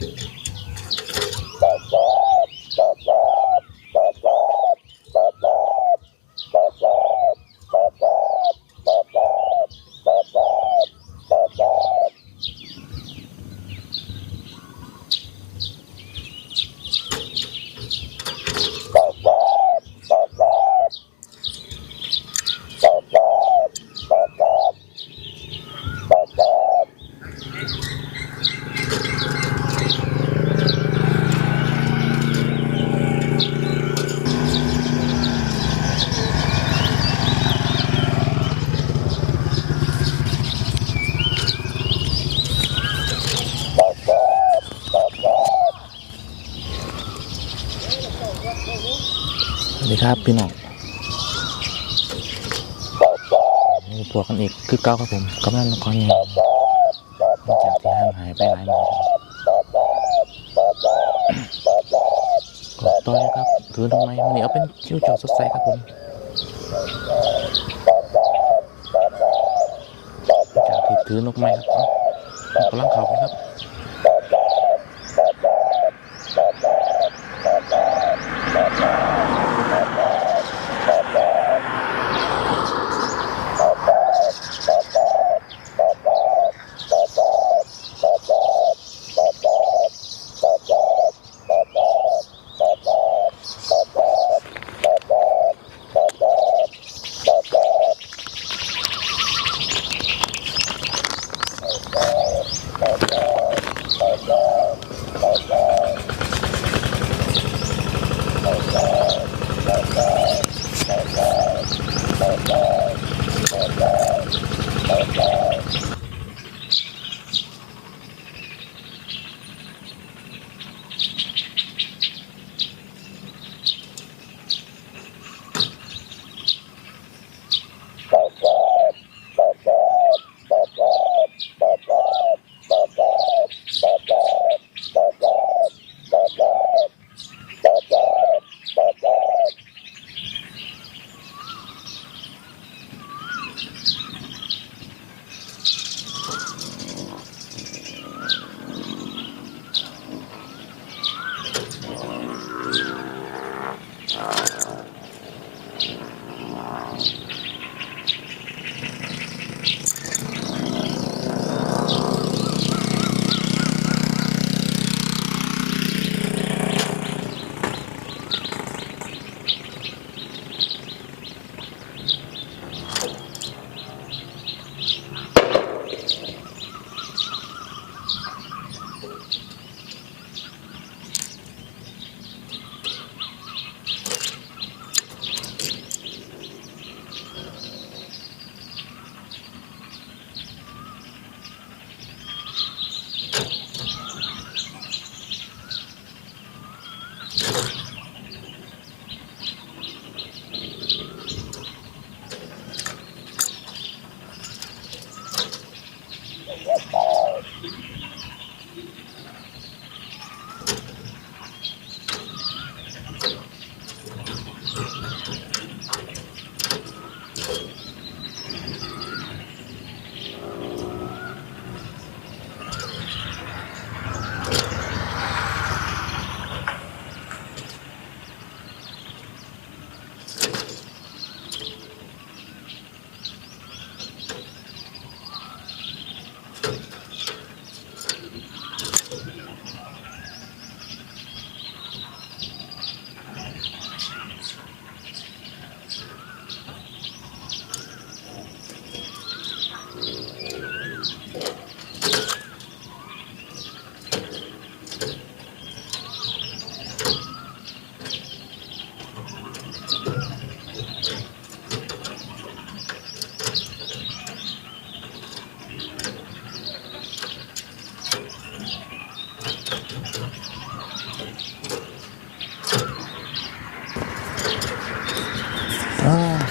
Gracias. ดีครับพี่น้องนี่พวกกันอีกคือเก้าครับผมกำลังนครใหญ่หลังจากที่ห่างหายไปหลายวันก็ต่อยครับถือทำไมวันนี้เอาเป็นคิ้วจอสดใสครับผมจากที่ถือนกไม้ครับกำลังเข่าครับ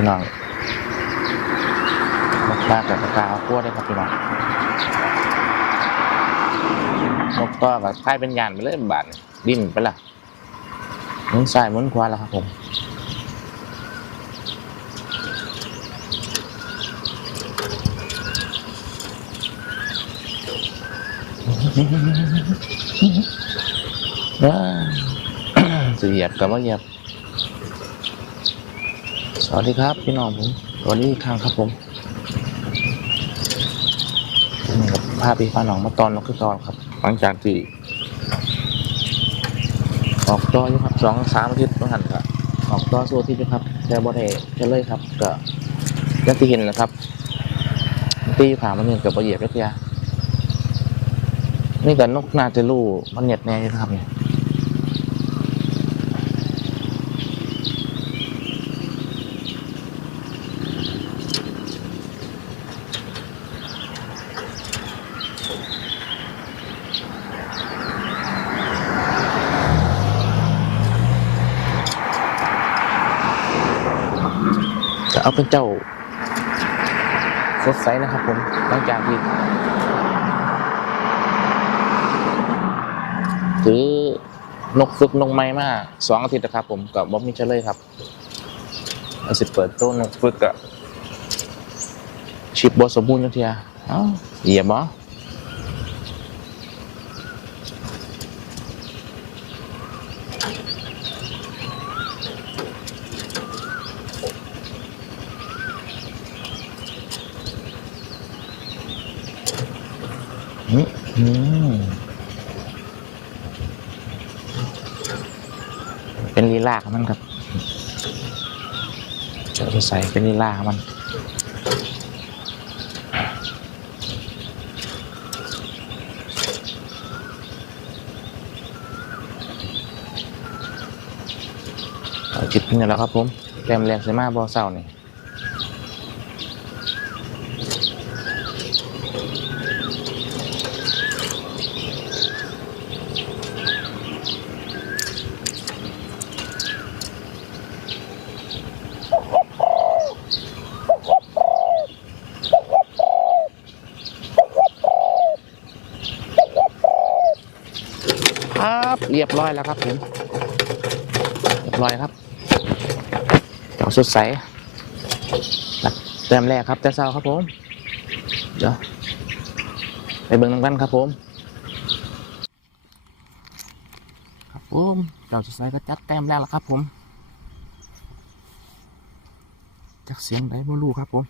พี่น้องนกปลากับปลาขั้วได้ครับพี่น้องนกก็แบบกลายเป็นยานไปเลยบาดนี่ดิ้นไปละมุนซ้ายมุนขวาแล้วครับผมว้าวสิเหยียบกับว่าเหยียบ สวัสดีครับพี่น้องผมสวัสดีอีกครั้งครับผมนี่ครับพาพี่พาน้องมาตอนนกขึ้นตอนครับ หลังจากที่ออกตออยู่ครับสองสามอาทิตย์เมื่อหันครับออกตอสู้ที่อยู่ครับ แต่บ่ได้จะเลยครับก็ยังที่เห็นนะครับ ตีผ่ามันเนี่ยกับประเหยียบเล็กยานี่กับนกนาจะลู่มันเหน็ดแน่อยู่นะครับเนี่ย เอาเป็นเจ้าสดใสนะครับผมหลังจากที่ถือนกฝึกนกไม้มาสองอาทิตย์นะครับ ผมกับบ๊อบมิเชลเลยครับอาสิเปิดตู้นกฝึกกับชิปบอสมบูรณ์จังเทียเอ้าเยี่ยมอะ เป็นลีลาของมันครับเจ้าใส่เป็นลีลาของมันจิตนี่แล้วครับผมแรมแรงเสียมาบอเศร้านี่ ครับ เรียบร้อยแล้วครับผมเรียบร้อยครับเจ้าสดใสครับแรมแรกครับแต่เศร้าครับผม เดี๋ยวไปเบิ่งน้ำกันครับผม ครับผมเจ้าสดใสก็จัดแต้มแรกแล้วครับผมจากเสียงไดบ่รู้ครับผม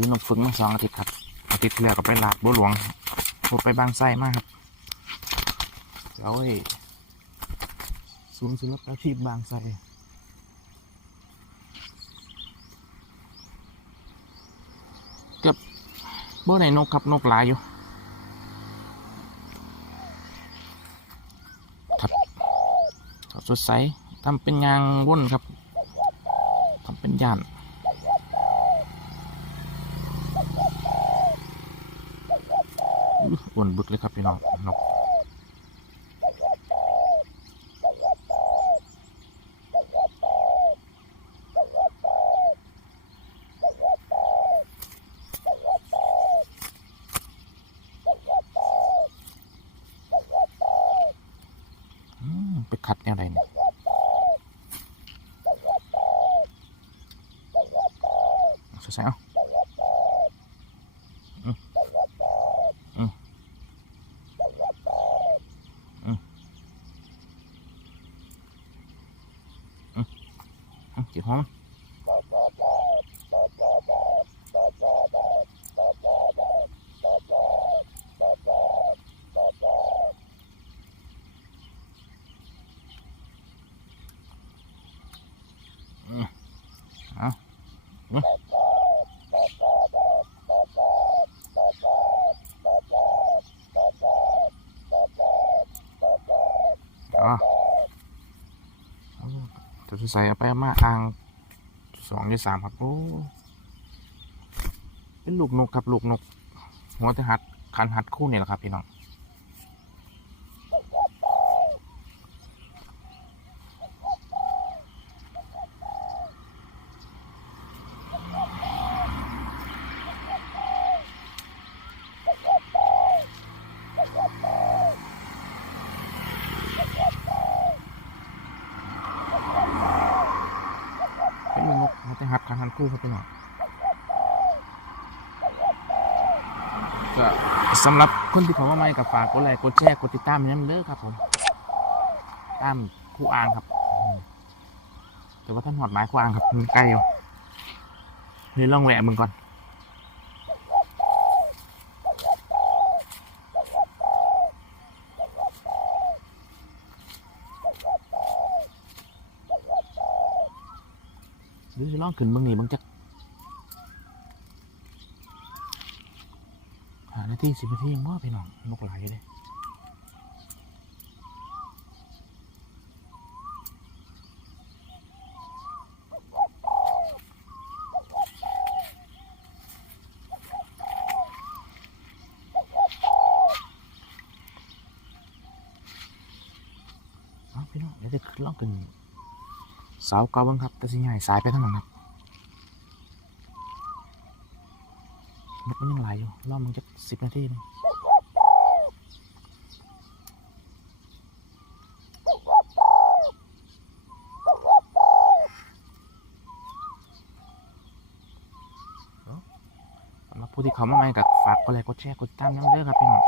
ถือนกฝึกมาสองอาทิตย์ครับอาทิตย์ที่แล้วก็ไปลาดบัวหลวงพบไปบางไส้มากครับแล้วไอ้ศูนย์ศิลปาชีพบางไส้เกือบบ่ไหนนกครับนกหลายอยู่ครับทับสดใสทำเป็นยางว่นครับทำเป็นย่าน อ้วนบึกเลยครับพี่น้องนกไปขัดแนวไหนเนี่ยใส่ๆเอาอืมอืม เอาจิบหอมอืม เอาจะใส่ไปมาอ่างสองยี่สามครับ โอ้ เป็นลูกนกครับ ลูกนก หัวแต่หัดคันหัดคู่นี่แหละครับพี่น้อง เป็นลูกนก หัวแต่หัดคันหัดคู่ครับพี่น้องก็สำหรับคนที่เขามาใหม่กับฝากกดไลค์กดแชร์กดติดตามอยังเลิกครับผมตามคู่อ่างครับ แต่ว่าท่านหอดไม้คู่อ่างครับมันใกล้อยู่นี่ลองแหวะมึงก่อน ดี๋ยวจะลองขึ้นบางนี่บางจักหาหน้าที่สิบนาทียังว่าพี่น้องนกไหลายเลยเลยพี่น้องเดี๋ยวจะขึ้นล่องขึ้น เสาเก่าบ้างครับแต่สิ่งใหญ่สายไปทางนั้นครับมันยังไหลอยู่รอบมันจะสิบนาทีนึงมาผู้ที่เขามาใหม่กับฝากกดไลค์กดแชร์กดติดตามน้ำเด้อครับพี่น้อง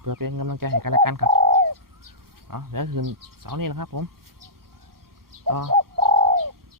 เพื่อเป็นกำลังใจให้กันและกันครับเนาะแล้วคืนเสาร์นี้นะครับผมต่อ